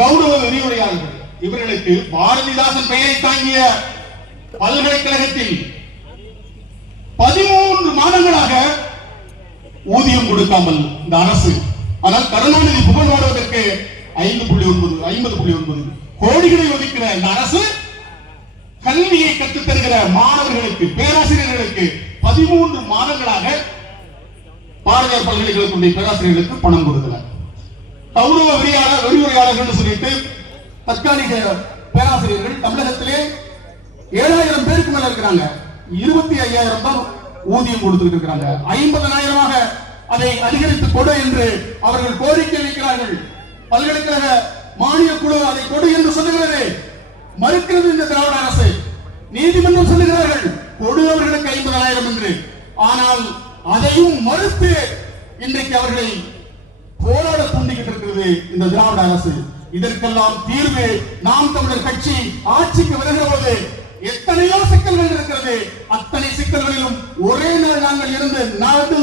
கௌரவ விரிவுரையாளர்கள் இவர்களுக்கு பாரதிதாசன் பெயரை தாங்கிய பல்கலைக்கழகத்தில் 13 மாதங்களாக ஊதியம் கொடுக்காமல் இந்த அரசு, ஆனால் கருணாநிதி புகழ் பாடுவதற்கு 50.9 கோடிகளை ஒதுக்கிற இந்த அரசு கல்வியை கற்றுத் தருகிற மாணவர்களுக்கு, பேராசிரியர்களுக்கு 13 மாதங்களாக பாரதியார் பல்கலைக்கழகத்துடைய பேராசிரியர்களுக்கு பணம் கொடுக்கல. கௌரவ விரிவுரையாளர்கள் சொல்லிட்டு தற்காலிக பேராசிரியர்கள் தமிழகத்திலே 7000 பேருக்கு மேல இருக்கிறாங்க. 25,000 தான் ஊதியம் கொடுத்துட்டு இருக்கிறாங்க. 50,000 அதை அதிகரித்து கொடு என்று அவர்கள் கோரிக்கை வைக்கிறார்கள். பல்கலைக்கழக மானிய குழு அதை கொடு என்று சொல்லுகிறது, மறுக்கிறது இந்த திராவிட அரசு. நீதிமன்றம் சொல்லுகிறார்கள் கொடு அவர்களுக்கு 50,000 என்று. ஆனால் அதையும் மறுத்து இன்றைக்கு அவர்களை போராட தூண்டிக்கிட்டு இருக்கிறது இந்த திராவிட அரசு. இதற்கெல்லாம் தீர்வு நாம் தமிழர் கட்சி ஆட்சிக்கு வருகிற போது எத்தனையோ சிக்கல்கள் இருக்கிறது. அத்தனை சிக்கல்களிலும் ஒரே நாள் நாங்கள் இருந்து நாடு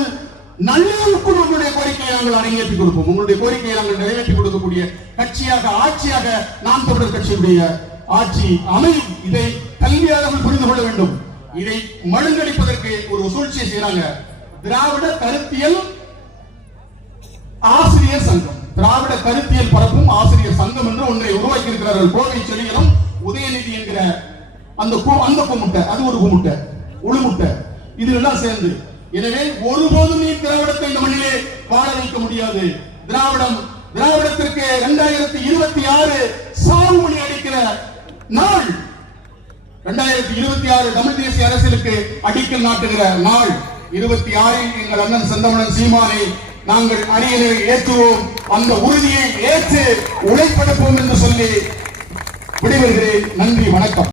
நல்லுக்குள் உங்களுடைய கோரிக்கையை நாங்கள் அரங்கேற்றி கொடுப்போம். உங்களுடைய கோரிக்கையை நாங்கள் நிறைவேற்றி கொடுக்கக்கூடிய கட்சியாக, ஆட்சியாக நாம் தமிழர் கட்சியுடைய ஆட்சி அமையும். இதை கல்வியாளர்கள் புரிந்து கொள்ள வேண்டும். இதை மழுங்கடிப்பதற்கு ஒரு சூழ்ச்சியை செய்யறாங்க. திராவிட கருத்தியல் ஆசிரியர் சங்கம், திராவிட கருத்தியல் பரப்பும் ஆசிரியர் சங்கம் என்று ஒன்றை உருவாக்கி இருக்கிறார்கள். கோவை செடிகளும் உதயநிதி என்கிற அந்த குமுட்டை, அது ஒரு குமுட்டை, உளுமுட்டை, இதெல்லாம் சேர்ந்து. எனவே ஒருபோதும் நீ திராவிடத்தை இந்த மண்ணிலே வாழ வைக்க முடியாது. திராவிடத்திற்கு 2026 சாவுமணி அடிக்கிற நாள், 2026 தமிழ் தேசிய அரசியலுக்கு அடிக்கல் நாட்டுகிற நாள். 26 எங்கள் அண்ணன் செந்தமிழன் சீமானை நாங்கள் அணியினை ஏற்றுவோம். அந்த உறுதியை ஏற்று உழைப்பெடுப்போம் என்று சொல்லி விடைபெறுகிறேன். நன்றி, வணக்கம்.